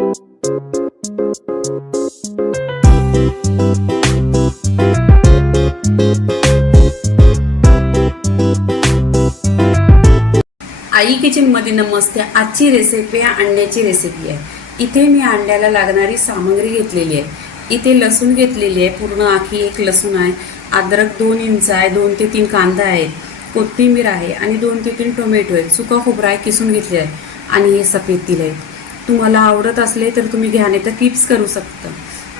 आई किचनमध्ये नमस्ते। आजची रेसिपी अंड्याची रेसिपी आहे। इथे मी अंड्याला लागणारी सामग्री घेतलेली आहे। इथे लसूण घेतलेली आहे, पूर्ण आखी एक लसूण आहे, अद्रक 2 इंच आहे, 2 ते 3 कांदा आहे, कोथिंबीर आहे आणि 2 ते 3 टोमॅटो आहेत, सुका खोबरा आहे किसून घेतले आहे आणि हे सफेद तिल आहे। तुम्हाला आवडत असले तर तुम्ही घ्या, नाही तर किप्स करू शकता,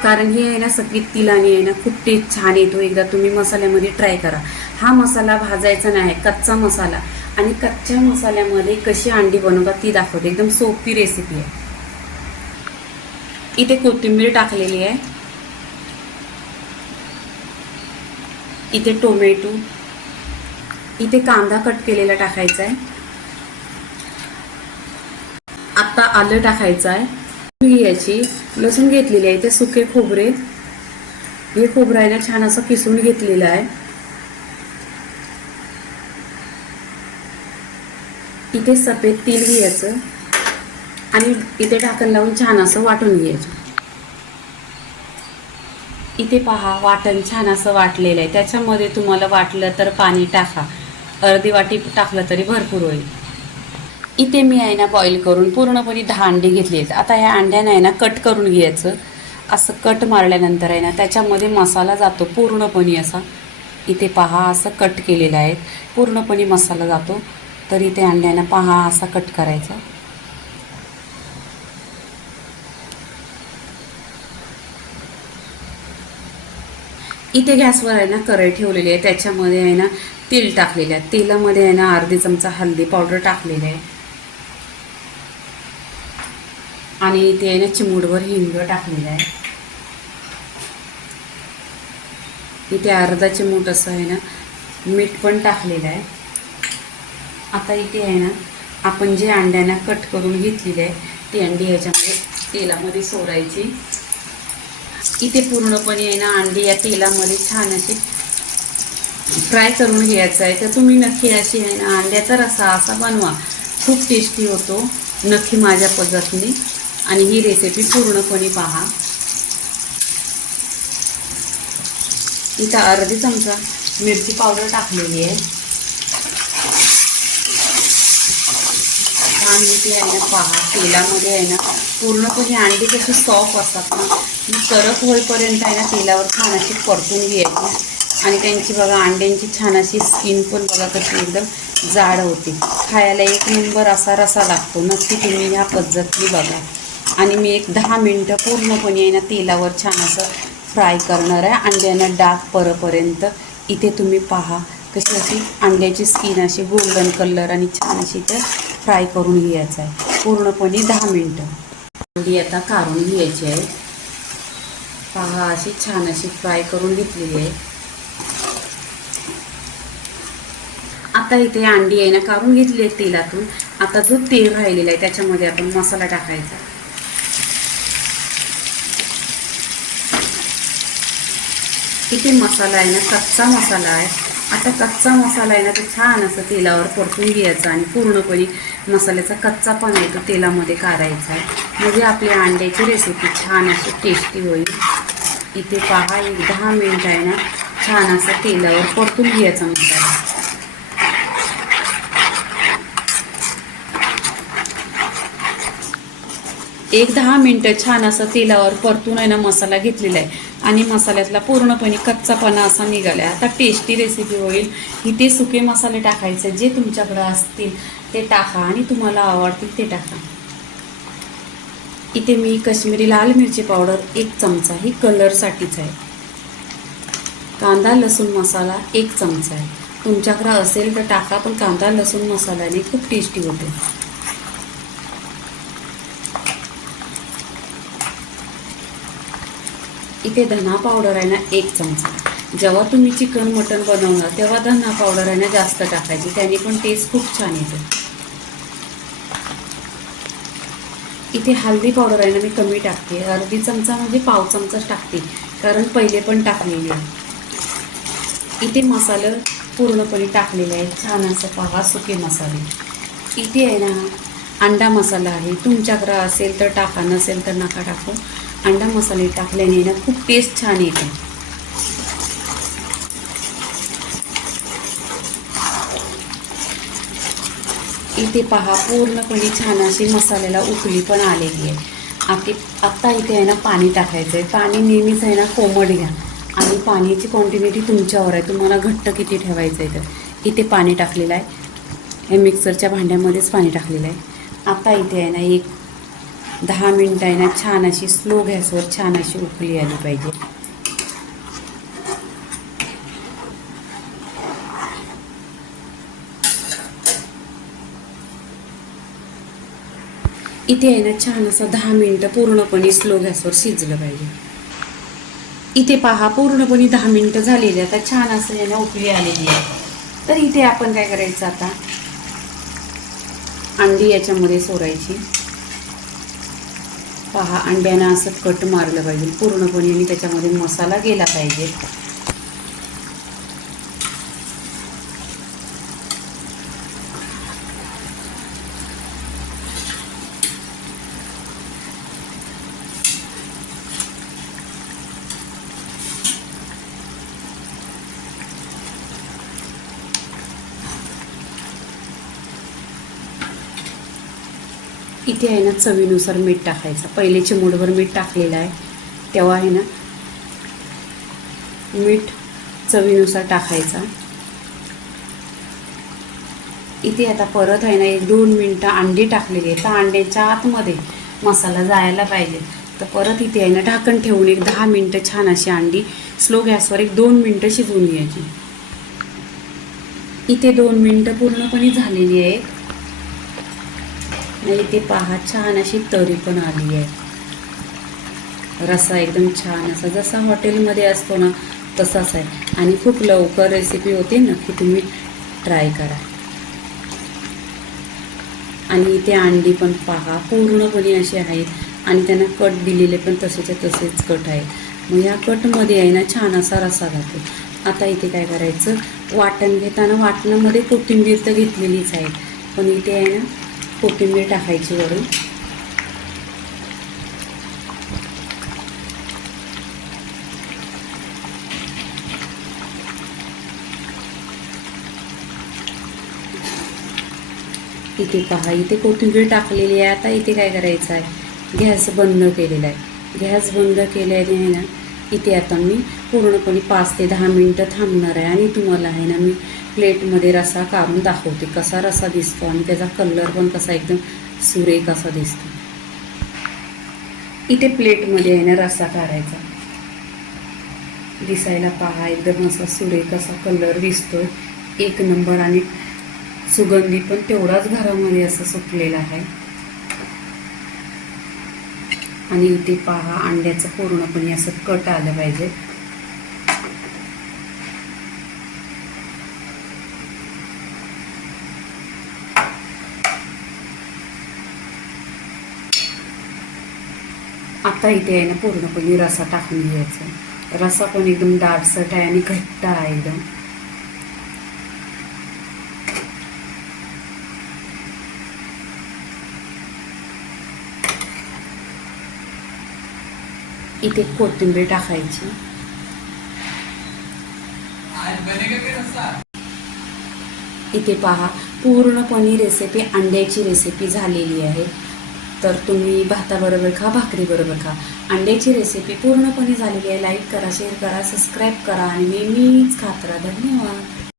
कारण हे आहे ना सफेद तिलाने आहे ना खूप टेस्ट छान येतो। एकदा तुम्ही मसाल्यामध्ये ट्राय करा। हा मसाला भाजायचा नाही, कच्चा मसाला, आणि कच्च्या मसाल्यामध्ये कशी अंडी बनवतात ती दाखवते। एकदम सोपी रेसिपी आहे। इथे कोथिंबीर टाकलेली आहे, इथे टोमॅटो, इथे कांदा कट केलेला टाकायचा आहे, आता आलं टाकायचं आहे, याची लसूण घेतलेली आहे, इथे सुके खोबरे, हे खोबरं आहे ना छान असं किसून घेतलेलं आहे, इथे सफेद तीळ घ्यायचं आणि इथे ढाकण लावून छान असं वाटून घ्यायचं। इथे पहा वाटण छान असं वाटलेलं आहे, त्याच्यामध्ये तुम्हाला वाटलं तर पाणी टाका, अर्धी वाटी टाकलं तरी भरपूर होईल। इथे मी आहे ना बॉईल करून पूर्णपणे 10 अंडी घेतली आहेत। आता ह्या अंड्यानं आहे ना कट करून घ्यायचं, असं कट मारल्यानंतर आहे ना त्याच्यामध्ये मसाला जातो पूर्णपणे असा। इथे पहा असं कट केलेलं आहे, पूर्णपणे मसाला जातो, तर इथे अंड्यानं पहा असा कट करायचा। इथे गॅसवर आहे ना कढई ठेवलेली आहे, त्याच्यामध्ये आहे ना तेल टाकलेलं आहे, तेलामध्ये आहे ना अर्धी चमचा हळदी पावडर टाकलेलं आहे आणि इथे आहे ना चिमूटभर हिंग टाकलेलं आहे, इथे अर्धा चिमूट असं आहे ना मीठ पण टाकलेलं आहे। आता इथे आहे ना आपण जे अंड्यानं कट करून घेतलेले आहे ती अंडी ह्याच्यामध्ये तेलामध्ये सोडायची। इथे पूर्णपणे आहे ना अंडी या तेलामध्ये छान अशी फ्राय करून घ्यायचं आहे। तर तुम्ही नक्की अशी आहे ना अंड्याचा रस्सा असा बनवा, खूप टेस्टी होतो, नक्की माझ्या पद्धतीने, आणि ही रेसिपी पूर्णपणे पहा। इथं अर्धी चमचा मिरची पावडर टाकलेली आहे आणि ती आहे ना पहा तेलामध्ये आहे ना पूर्णपणे अंडी कशी सॉफ्ट असतात ना, करप होईपर्यंत आहे ना तेलावर छान अशी परतून घ्यायची, आणि त्यांची बघा अंड्यांची छान अशी स्किन पण बघा कशी एकदम जाड होते, खायला एक नंबर असा रसा लागतो। नक्की तुम्ही ह्या पद्धतीने बघा। आणि मी एक 10 मिनटं पूर्णपणे आहे ना तेलावर छान असं फ्राय करणार आहे, अंड्यानं डाग परपर्यंत। इथे तुम्ही पहा कशी अशी अंड्याची स्किन अशी गोल्डन कलर आणि छान अशी ते फ्राय करून घ्यायचं आहे पूर्णपणे 10 मिनटं। अंडी आता काढून घ्यायची आहे, पहा अशी छान अशी फ्राय करून घेतलेली आहे। आता इथे अंडी आहे ना काढून घेतली आहे तेलातून। आता जो तेल राहिलेला आहे त्याच्यामध्ये आपण मसाला टाकायचा। इथे मसाला आहे ना कच्चा मसाला आहे, आता कच्चा मसाला आहे ना तो छान असं तेलावर परतून घ्यायचा आणि पूर्णपणे मसाल्याचा कच्चा पण आहे तो तेलामध्ये काढायचा आहे, म्हणजे आपल्या अंड्याची रेसिपी छान अशी टेस्टी होईल। इथे पहा एक 10 मिनिट आहे ना छान असं तेलावर परतून घ्यायचा मसाला। एक 10 मिनटं छान असं तेलावर परतून आहे ना मसाला घेतलेला आहे आणि मसाल्यातला पूर्णपणे कच्चापणा असा निघाला आहे। आता टेस्टी रेसिपी होईल। इथे सुके मसाले टाकायचे, जे तुमच्याकडे असतील ते टाका आणि तुम्हाला आवडतील ते टाका। इथे मी काश्मीरी लाल मिरची पावडर 1 चमचा, ही कलरसाठीच आहे। कांदा लसूण मसाला 1 चमचा आहे, तुमच्याकडे असेल तर टाका, पण कांदा लसूण मसाल्याने खूप टेस्टी होते। इथे धना पावडर आहे ना 1 चमचा। जेव्हा तुम्ही चिकन मटन बनवणार तेव्हा धना पावडर आहे ना जास्त टाकायची, त्याने पण टेस्ट खूप छान येते। इथे हळदी पावडर आहे ना मी कमी टाकते, अर्धी चमचा म्हणजे पाव चमचाच टाकते, कारण पहिले पण टाकलेली आहे। इथे मसाले पूर्णपणे टाकलेले आहे, छान असं पहा सुके मसाले। इथे आहे ना अंडा मसाला आहे, तुमच्याकडे असेल तर टाका, नसेल तर नका टाकू. अंडा मसाले टाकल्याने ना खूप टेस्ट छान येते. इथे पहा पूर्णपणे छान अशी मसाल्याला उकळी पण आलेली आहे. आत्ता इथे आहे ना पाणी टाकायचं आहे. पाणी नेहमीच आहे ना कोमट घ्या आणि पाण्याची क्वांटिटी तुमच्यावर आहे, तुम्हाला घट्ट किती ठेवायचं आहे. तर इथे पाणी टाकलेलं आहे, हे मिक्सरच्या भांड्यामध्येच पाणी टाकलेलं आहे. आता इथे आहे ना एक 10 मिनटं आहे ना छान अशी स्लो गॅसवर छान अशी उकळी आली पाहिजे. इथे आहे ना छान असं 10 मिनटं पूर्णपणे स्लो गॅसवर शिजलं पाहिजे. इथे पहा पूर्णपणे 10 मिनटं झालेली, आता छान असं आहे ना उकळी आलेली आहे. तर इथे आपण काय करायचं, आता अंडी याच्यामध्ये सोडायची. पहा अंड्यानं असं कट मारलं पाहिजे पूर्णपणे आणि त्याच्यामध्ये मसाला गेला पाहिजे. इथे आहे ना चवीनुसार मीठ टाकायचं. पहिले चिमूटभर मीठ टाकलेलं आहे, तेव्हा आहे ना मीठ चवीनुसार टाकायचा. इथे आता परत आहे ना 1-2 मिनटं अंडी टाकलेली आहे, तर अंड्याच्या आतमध्ये मसाला जायला पाहिजे. तर परत इथे आहे ना ढाकण ठेवून 10 मिनटं छान अशी अंडी स्लो गॅसवर 2 मिनटं शिजवून घ्यायची. इथे 2 मिनटं पूर्णपणे झालेली आहे. आणि इथे पहा छान अशी तरी पण आली आहे. रस्सा एकदम छान असा जसा हॉटेलमध्ये असतो ना तसाच आहे आणि खूप लवकर रेसिपी होते, नक्की तुम्ही ट्राय करा. आणि इथे अंडी पण पहा पूर्णपणे असे आहेत आणि त्यांना कट दिलेले पण तसेच्या तसेच कट आहे. मग या कटमध्ये आहे ना छान असा रस्सा जातो. आता इथे काय करायचं, वाटण घेताना वाटणामध्ये कोथिंबीर तर घेतलेलीच आहे, पण इथे आहे ना कोथिंबीर टाकायची वरून. इथे पहा इथे कोथिंबीर टाकलेली आहे. आता इथे काय करायचं आहे, गॅस बंद केलेला आहे. गॅस बंद केल्याने आहे ना इथे आता मी पूर्णपणे 5 ते 10 मिनटं थांबणार आहे आणि तुम्हाला आहे ना मी प्लेटमध्ये रस्सा काढून दाखवते कसा रस्सा दिसतो आणि त्याचा कलर पण कसा एकदम सुरेख असा दिसतो. इथे प्लेटमध्ये आहे ना रस्सा काढायचा. दिसायला पहा एकदम असा सुरेख असा कलर दिसतोय, एक नंबर. आणि सुगंधी पण तेवढाच घरामध्ये असं सुटलेला आहे. आणि इथे पहा अंड्याचं पूर्णपणे असं कट आलं पाहिजे. आता इथे आहे ना पूर्णपणे रस्सा टाकून घ्यायचा. रस्सा पण एकदम दाटसट आहे आणि घट्ट आहे एकदम. इथे कोथिंबीर टाकायची. इथे पहा पूर्णपणे रेसिपी अंड्याची रेसिपी झालेली आहे. तर तुम्ही भाताबरोबर खा, भाकरीबरोबर खा. अंड्याची रेसिपी पूर्णपणे झालेली आहे. लाईक करा, शेअर करा, सबस्क्राईब करा आणि नेहमीच खात राहा. धन्यवाद.